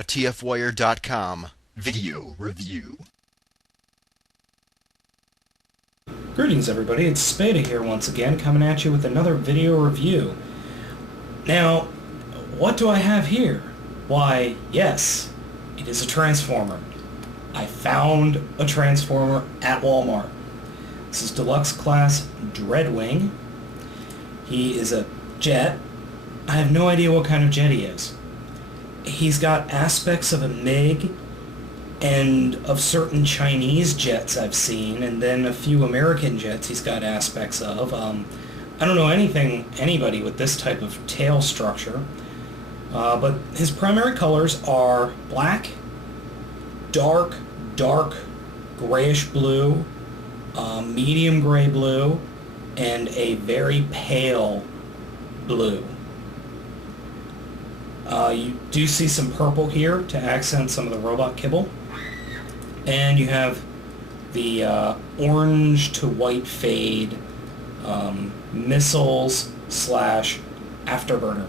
a TFWire.com video review. Greetings everybody, it's Spada here once again, coming at you with another video review. Now, what do I have here? Why, yes, it is a Transformer. I found a Transformer at Walmart. This is Deluxe Class Dreadwing. He is a jet. I have no idea what kind of jet he is. He's got aspects of a MiG and of certain Chinese jets I've seen, and then a few American jets he's got aspects of. I don't know anybody with this type of tail structure, but his primary colors are black, dark grayish blue, medium gray blue, and a very pale blue. You do see some purple here to accent some of the robot kibble. And you have the orange to white fade missiles / afterburner.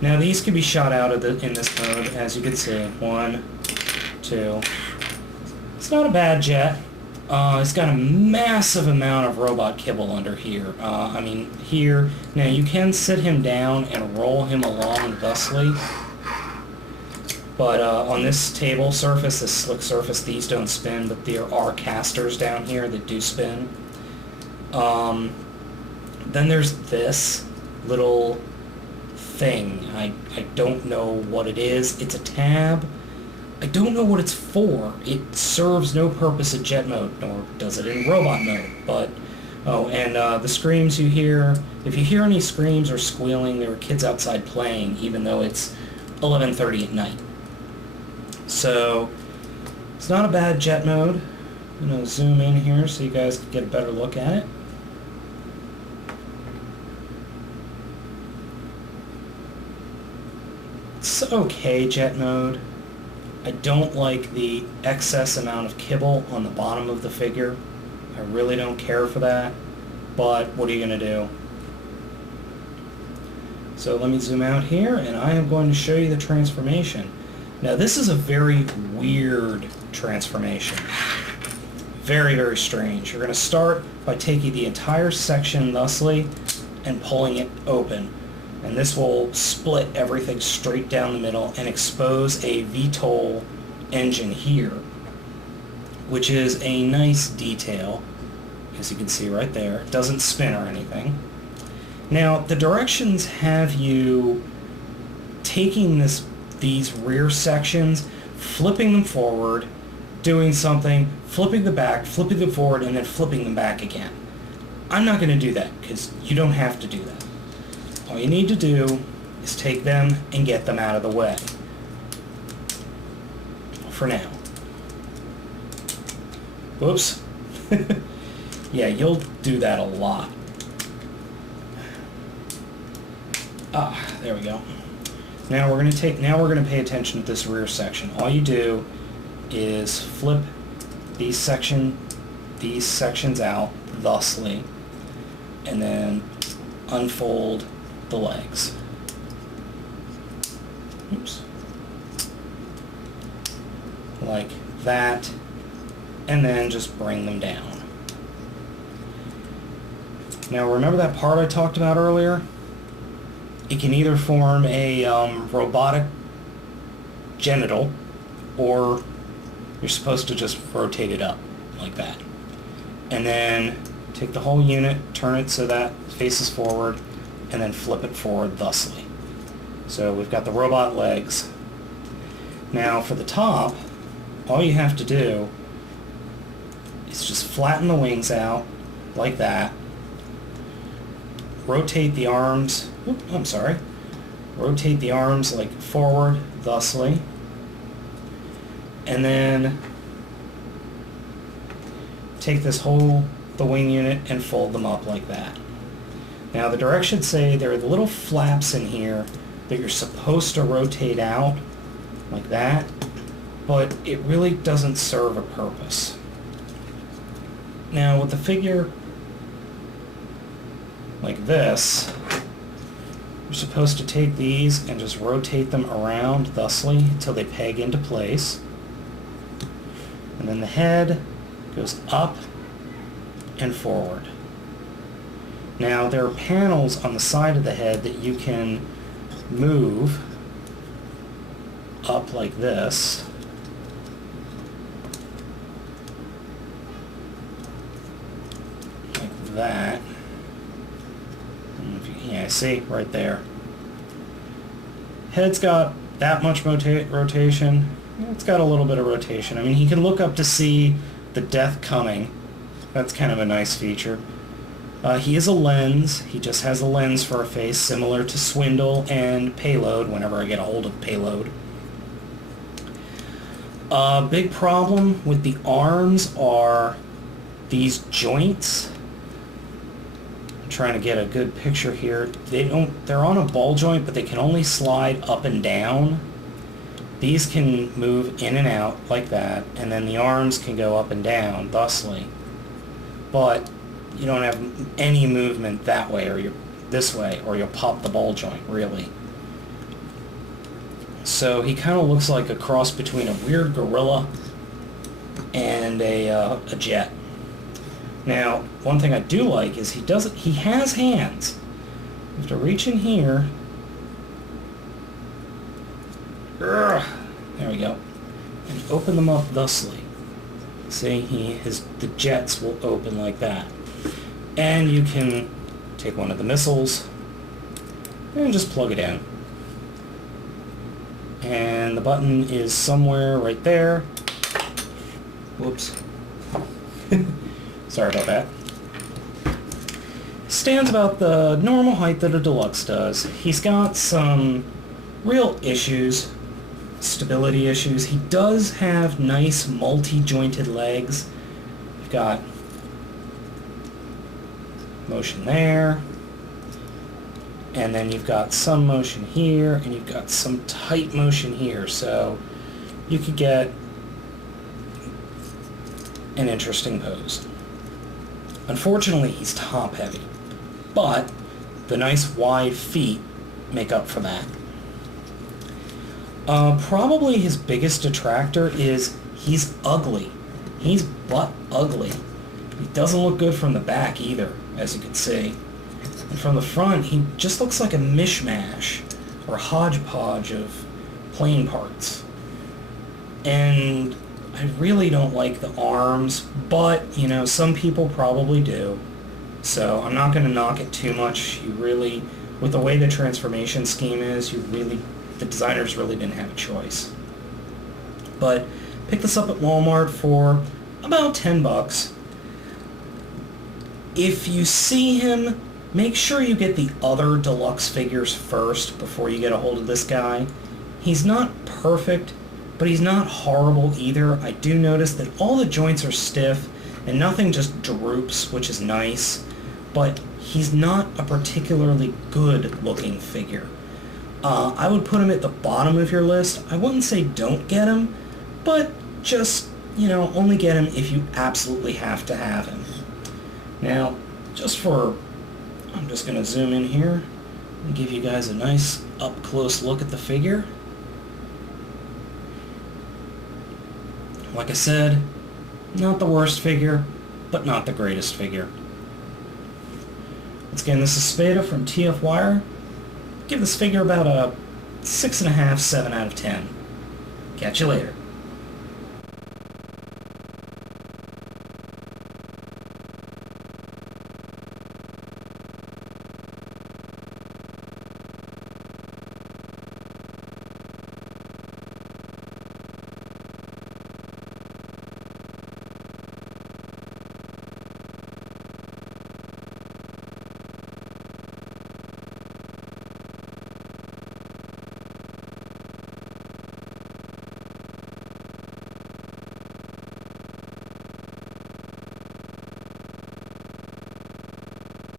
Now these can be shot out of in this mode, as you can see. 1, 2. It's not a bad jet. It's got a massive amount of robot kibble under here. I mean, here, now you can sit him down and roll him along thusly, but on this table surface, this slick surface, these don't spin, but there are casters down here that do spin. Then there's this little thing. I don't know what it is. It's a tab. I don't know what it's for. It serves no purpose in jet mode, nor does it in robot mode. But, oh, and the screams you hear, if you hear any screams or squealing, there are kids outside playing, even though it's 11:30 at night. So, it's not a bad jet mode. I'm going to zoom in here so you guys can get a better look at it. It's okay jet mode. I don't like the excess amount of kibble on the bottom of the figure. I really don't care for that, but what are you going to do? So let me zoom out here, and I am going to show you the transformation. Now this is a very weird transformation. Very strange. You're going to start by taking the entire section thusly and pulling it open. And this will split everything straight down the middle and expose a VTOL engine here, which is a nice detail, as you can see right there. It doesn't spin or anything. Now, the directions have you taking these rear sections, flipping them forward, doing something, flipping them back, flipping them forward, and then flipping them back again. I'm not going to do that, because you don't have to do that. All you need to do is take them and get them out of the way. For now. Whoops. Yeah, you'll do that a lot. There we go. Now we're going to pay attention to this rear section. All you do is flip these sections out thusly, and then unfold the legs. Oops. Like that, and then just bring them down. Now remember that part I talked about earlier? It can either form a robotic genital, or you're supposed to just rotate it up like that. And then take the whole unit, turn it so that it faces forward, and then flip it forward thusly. So we've got the robot legs. Now for the top, all you have to do is just flatten the wings out like that. Rotate the arms, rotate the arms like forward thusly. And then take the wing unit and fold them up like that. Now the directions say there are the little flaps in here that you're supposed to rotate out like that, but it really doesn't serve a purpose. Now with the figure like this, you're supposed to take these and just rotate them around thusly until they peg into place. And then the head goes up and forward. Now there are panels on the side of the head that you can move up like this. Like that. Yeah, see, right there. Head's got that much rotation. It's got a little bit of rotation. I mean, he can look up to see the death coming. That's kind of a nice feature. He is a lens. He just has a lens for a face, similar to Swindle and Payload, whenever I get a hold of Payload. Big problem with the arms are these joints. I'm trying to get a good picture here. They're on a ball joint, but they can only slide up and down. These can move in and out like that, and then the arms can go up and down thusly. But you don't have any movement that way, or this way, or you'll pop the ball joint, really. So he kind of looks like a cross between a weird gorilla and a jet. Now, one thing I do like is he has hands. You have to reach in here. There we go. And open them up thusly. See, the jets will open like that. And you can take one of the missiles and just plug it in. And the button is somewhere right there. Whoops. Sorry about that. Stands about the normal height that a Deluxe does. He's got some real issues, stability issues. He does have nice multi-jointed legs. You've got motion there, and then you've got some motion here, and you've got some tight motion here, so you could get an interesting pose. Unfortunately, he's top heavy, but the nice wide feet make up for that. Probably his biggest detractor is he's ugly. He's butt ugly. He doesn't look good from the back either, as you can see. And from the front, he just looks like a mishmash or a hodgepodge of plane parts. And I really don't like the arms, but, you know, some people probably do. So I'm not going to knock it too much. You really, with the way the transformation scheme is, the designers really didn't have a choice. But pick this up at Walmart for about $10. If you see him, make sure you get the other Deluxe figures first before you get a hold of this guy. He's not perfect, but he's not horrible either. I do notice that all the joints are stiff and nothing just droops, which is nice, but he's not a particularly good looking figure. I would put him at the bottom of your list. I wouldn't say don't get him, but just, you know, only get him if you absolutely have to have him. Now, I'm just going to zoom in here and give you guys a nice up-close look at the figure. Like I said, not the worst figure, but not the greatest figure. Once again, this is Spada from C.F.R. Give this figure about a 6.5, 7 out of 10. Catch you later.